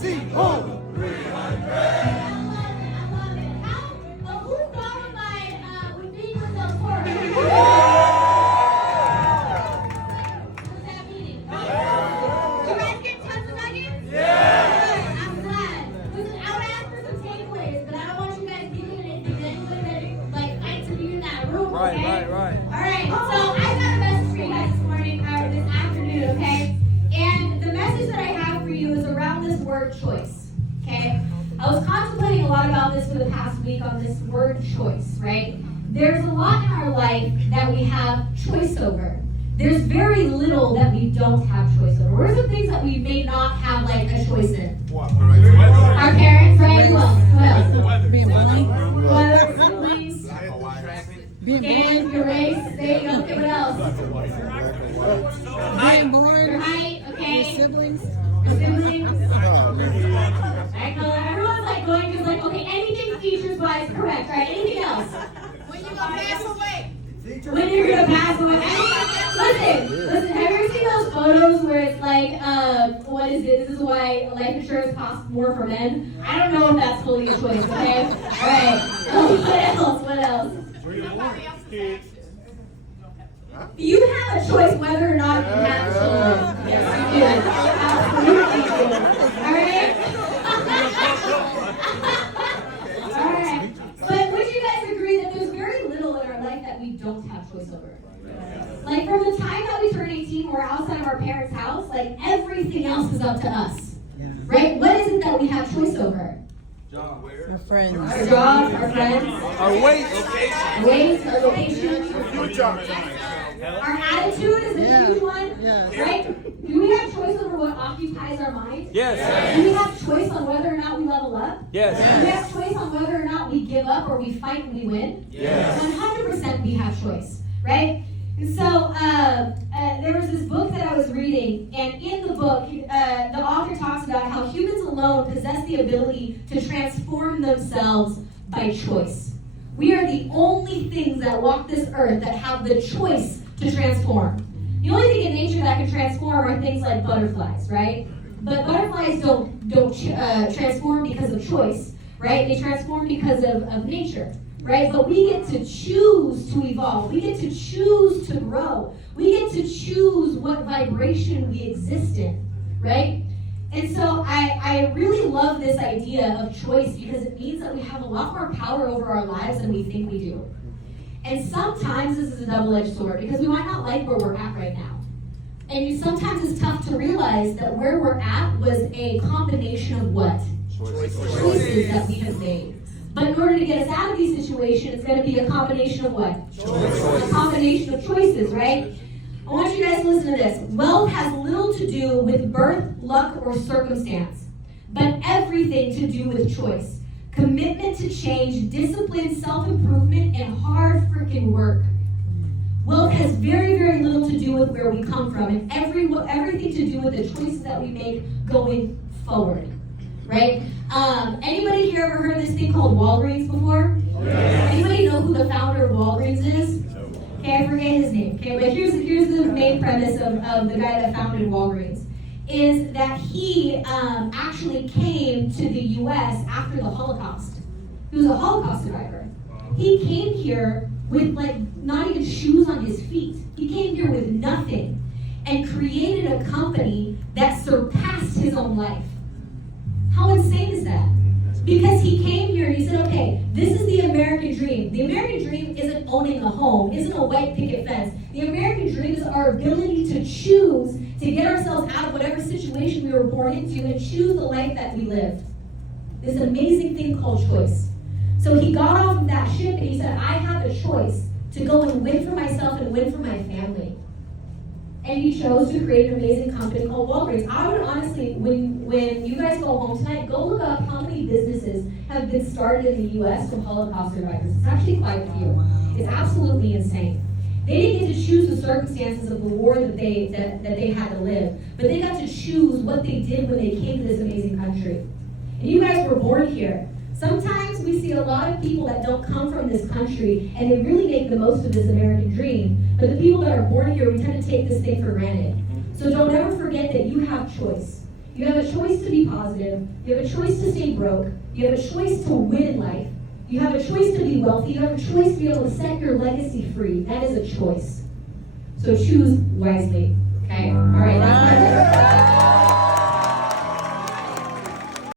C-O. Right. All right, so I got a message for you guys this morning, or this afternoon, okay? And the message that I have for you is around this word choice, okay? I was contemplating a lot about this for the past week on this word choice, right? There's a lot in our life that we have choice over. There's very little that we don't have choice over. What are some things that we may not have like a choice in? Our parents, right? Who else? Being blind. Weather, siblings, and your race. There you go. Okay, what else? Being born. Your height, okay. Your siblings. Your siblings. I know everyone's like going because like, okay, anything features-wise correct, right? Anything else? When you gonna pass away? When you're gonna pass away. Listen, have you ever seen those photos where it's like, what is it? This is why life insurance costs more for men? I don't know if that's fully a choice, okay? Alright. What else? You have a choice whether or not you have children. Yes, you do. Absolutely do. Alright. But would you guys agree that there's very little in our life that we don't have choice over? Like from the time that we turn 18, we're outside of our parents' house, like everything else is up to us. Right? What is it that we have choice over? Our friends. Our jobs, our friends. Our weight. Our location. Our attitude is a huge one. Yes. Right? Do we have choice over what occupies our mind? Yes. Do we have choice on whether or not we level up? Yes. Do we have choice on whether or not we give up or we fight and we win? Yes. 100% we have choice, right? And so there was this book that I was reading, and in the book, the author talks about how humans alone possess the ability to transform themselves by choice. We are the only things that walk this earth that have the choice to transform. The only thing in nature that can transform are things like butterflies, right? But butterflies don't transform because of choice, right? They transform because of nature. Right? But we get to choose to evolve. We get to choose to grow. We get to choose what vibration we exist in, right? And so I really love this idea of choice because it means that we have a lot more power over our lives than we think we do. And sometimes this is a double-edged sword because we might not like where we're at right now. And sometimes it's tough to realize that where we're at was a combination of what? Choices that we have made. But in order to get us out of these situations, it's going to be a combination of what? A combination of choices, right? I want you guys to listen to this. Wealth has little to do with birth, luck, or circumstance, but everything to do with choice. Commitment to change, discipline, self-improvement, and hard freaking work. Wealth has very, very little to do with where we come from, and everything to do with the choices that we make going forward. Right? Anybody here ever heard of this thing called Walgreens before? Yes. Anybody know who the founder of Walgreens is? Okay, I forget his name. Okay, but here's the main premise of the guy that founded Walgreens. Is that he actually came to the U.S. after the Holocaust. He was a Holocaust survivor. He came here with like not even shoes on his feet. He came here with nothing and created a company that surpassed his own life. How insane is that? Because he came here and he said, okay, this is the American dream. The American dream isn't owning a home, isn't a white picket fence. The American dream is our ability to choose to get ourselves out of whatever situation we were born into and choose the life that we live. This amazing thing called choice. So he got off of that ship and he said, I have a choice to go and win for myself and win for my family. And he chose to create an amazing company called Walgreens. I would honestly, when you guys go home tonight, go look up how many businesses have been started in the U.S. from Holocaust survivors. It's actually quite a few. It's absolutely insane. They didn't get to choose the circumstances of the war that they had to live, but they got to choose what they did when they came to this amazing country. And you guys were born here. Sometimes we see a lot of people that don't come from this country and they really make the most of this American dream. But the people that are born here, we tend to take this thing for granted. So don't ever forget that you have choice. You have a choice to be positive. You have a choice to stay broke. You have a choice to win in life. You have a choice to be wealthy. You have a choice to be able to set your legacy free. That is a choice. So choose wisely. Okay? All right, that's my